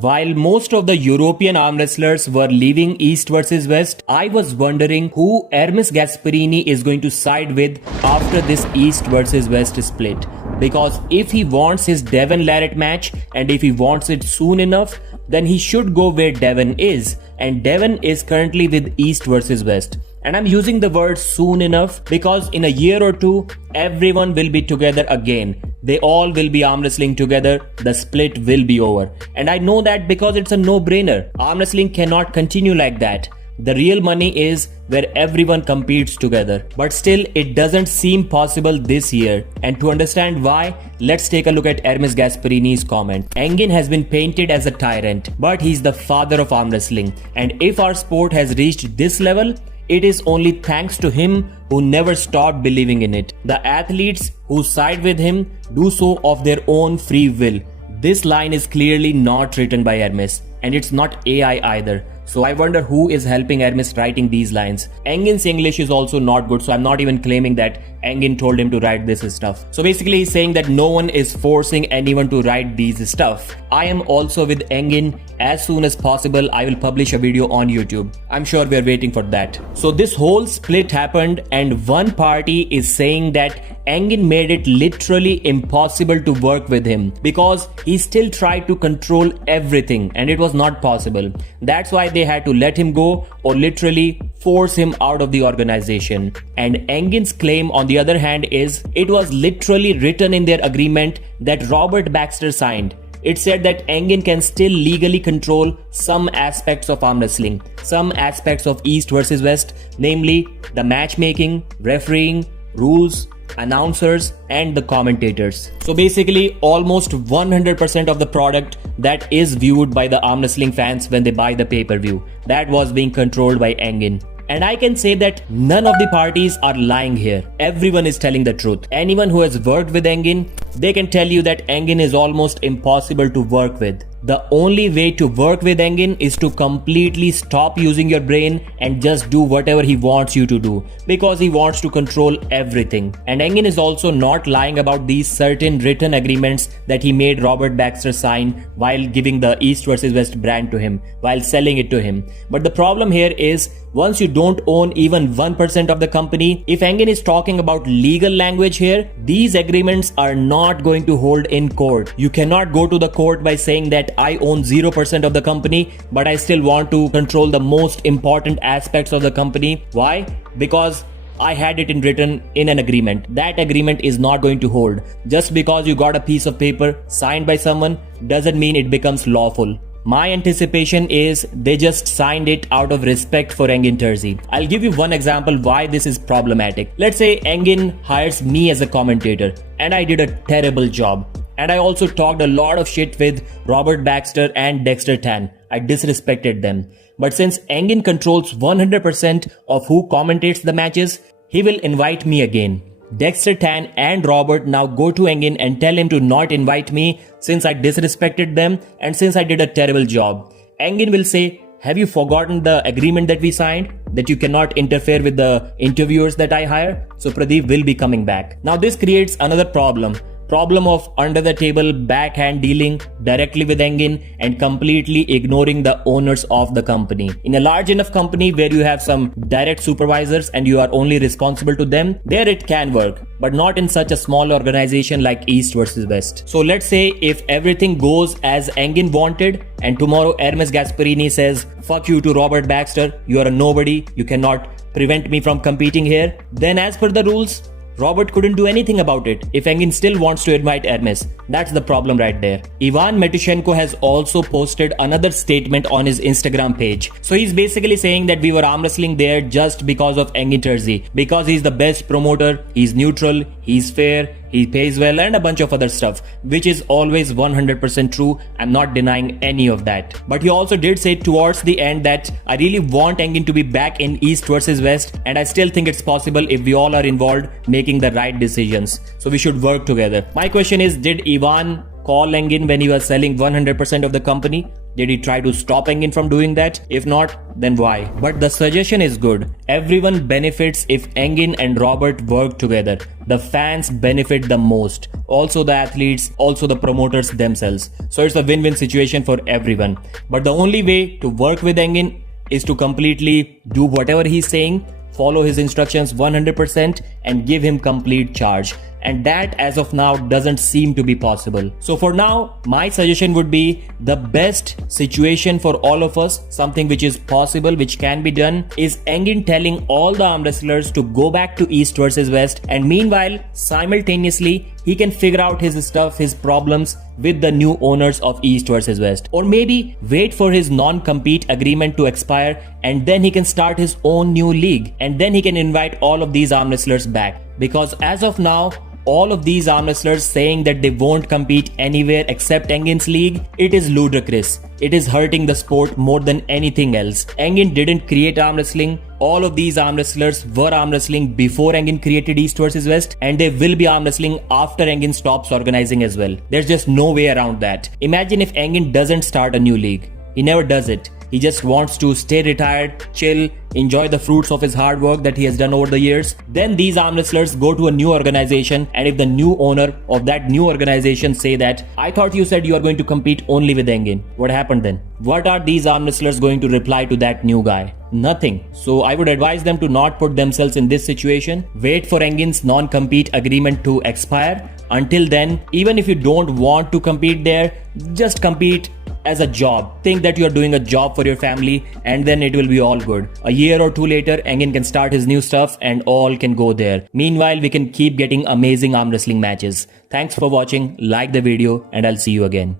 While most of the European arm wrestlers were leaving East versus West, I was wondering who Hermes Gasparini is going to side with after this East versus West split. Because if he wants his Devon Larratt match and if he wants it soon enough, then he should go where Devon is. And Devon is currently with East versus West. And I'm using the word soon enough because in a year or two, everyone will be together again. They all will be arm wrestling together. The split will be over. And I know that because it's a no-brainer. Arm wrestling cannot continue like that. The real money is where everyone competes together. But still, it doesn't seem possible this year. And to understand why, let's take a look at Hermes Gasparini's comment. Engin has been painted as a tyrant, but he's the father of arm wrestling. And if our sport has reached this level, it is only thanks to him who never stopped believing in it. The athletes who side with him do so of their own free will. This line is clearly not written by Hermes, and it's not AI either. So I wonder who is helping Hermes writing these lines. Engin's English is also not good, so I'm not even claiming that Engin told him to write this stuff. So basically he's saying that no one is forcing anyone to write these stuff. I am also with Engin. As soon as possible, I will publish a video on YouTube. I'm sure we're waiting for that. So this whole split happened and one party is saying that Engin made it literally impossible to work with him because he still tried to control everything and it was not possible. That's why they had to let him go or literally force him out of the organization. And Engin's claim on the other hand is it was literally written in their agreement that Robert Baxter signed. It said that Engin can still legally control some aspects of arm wrestling, some aspects of East versus West, namely the matchmaking, refereeing, rules, announcers and the commentators. So basically almost 100% of the product that is viewed by the arm wrestling fans when they buy the pay-per-view, that was being controlled by Engin. And I can say that none of the parties are lying here. Everyone is telling the truth. Anyone who has worked with Engin, they can tell you that Engin is almost impossible to work with. The only way to work with Engin is to completely stop using your brain and just do whatever he wants you to do because he wants to control everything. And Engin is also not lying about these certain written agreements that he made Robert Baxter sign while giving the East versus West brand to him, while selling it to him. But the problem here is once you don't own even 1% of the company, if Engin is talking about legal language here, these agreements are not going to hold in court. You cannot go to the court by saying that I own 0% of the company, but I still want to control the most important aspects of the company. Why? Because I had it written in an agreement. That agreement is not going to hold. Just because you got a piece of paper signed by someone doesn't mean it becomes lawful. My anticipation is they just signed it out of respect for Engin Terzi. I'll give you one example why this is problematic. Let's say Engin hires me as a commentator and I did a terrible job. And I also talked a lot of shit with Robert Baxter and Dexter Tan. I disrespected them. But since Engin controls 100% of who commentates the matches, he will invite me again. Dexter Tan and Robert now go to Engin and tell him to not invite me since I disrespected them and since I did a terrible job. Engin will say, have you forgotten the agreement that we signed? That you cannot interfere with the interviewers that I hire? So Pradeep will be coming back. Now this creates another problem of under the table backhand dealing directly with Engin and completely ignoring the owners of the company. In a large enough company where you have some direct supervisors and you are only responsible to them, there it can work, but not in such a small organization like East versus West. So let's say if everything goes as Engin wanted and tomorrow Hermes Gasparini says, fuck you to Robert Baxter, you are a nobody, you cannot prevent me from competing here, then as per the rules, Robert couldn't do anything about it if Engin still wants to invite Hermes. That's the problem right there. Ivan Matushenko has also posted another statement on his Instagram page. So he's basically saying that we were arm wrestling there just because of Engin Terzi. Because he's the best promoter, he's neutral, he's fair, he pays well and a bunch of other stuff, which is always 100% true. I'm not denying any of that. But he also did say towards the end that I really want Engin to be back in East versus West and I still think it's possible if we all are involved making the right decisions. So we should work together. My question is, did Ivan call Engin when he was selling 100% of the company? Did he try to stop Engin from doing that? If not, then why? But the suggestion is good. Everyone benefits if Engin and Robert work together. The fans benefit the most. Also the athletes, also the promoters themselves. So it's a win-win situation for everyone. But the only way to work with Engin is to completely do whatever he's saying, follow his instructions 100% and give him complete charge. And that as of now doesn't seem to be possible. So for now, my suggestion would be the best situation for all of us, something which is possible, which can be done, is Engin telling all the arm wrestlers to go back to East versus West, and meanwhile, simultaneously, he can figure out his stuff, his problems with the new owners of East versus West. Or maybe wait for his non-compete agreement to expire and then he can start his own new league, and then he can invite all of these arm wrestlers back. Because as of now, all of these arm wrestlers saying that they won't compete anywhere except Engin's league, it is ludicrous. It is hurting the sport more than anything else. Engin didn't create arm wrestling. All of these arm wrestlers were arm wrestling before Engin created East vs West, and they will be arm wrestling after Engin stops organizing as well. There's just no way around that. Imagine if Engin doesn't start a new league. He never does it. He just wants to stay retired, chill, enjoy the fruits of his hard work that he has done over the years. Then these arm wrestlers go to a new organization, and if the new owner of that new organization say that, I thought you said you are going to compete only with Engin. What happened then? What are these arm wrestlers going to reply to that new guy? Nothing. So I would advise them to not put themselves in this situation. Wait for Engin's non-compete agreement to expire. Until then, even if you don't want to compete there, just compete as a job. Think that you are doing a job for your family, and then it will be all good. A year or two later, Engin can start his new stuff and all can go there. Meanwhile, we can keep getting amazing arm wrestling matches. Thanks for watching, like the video, and I'll see you again.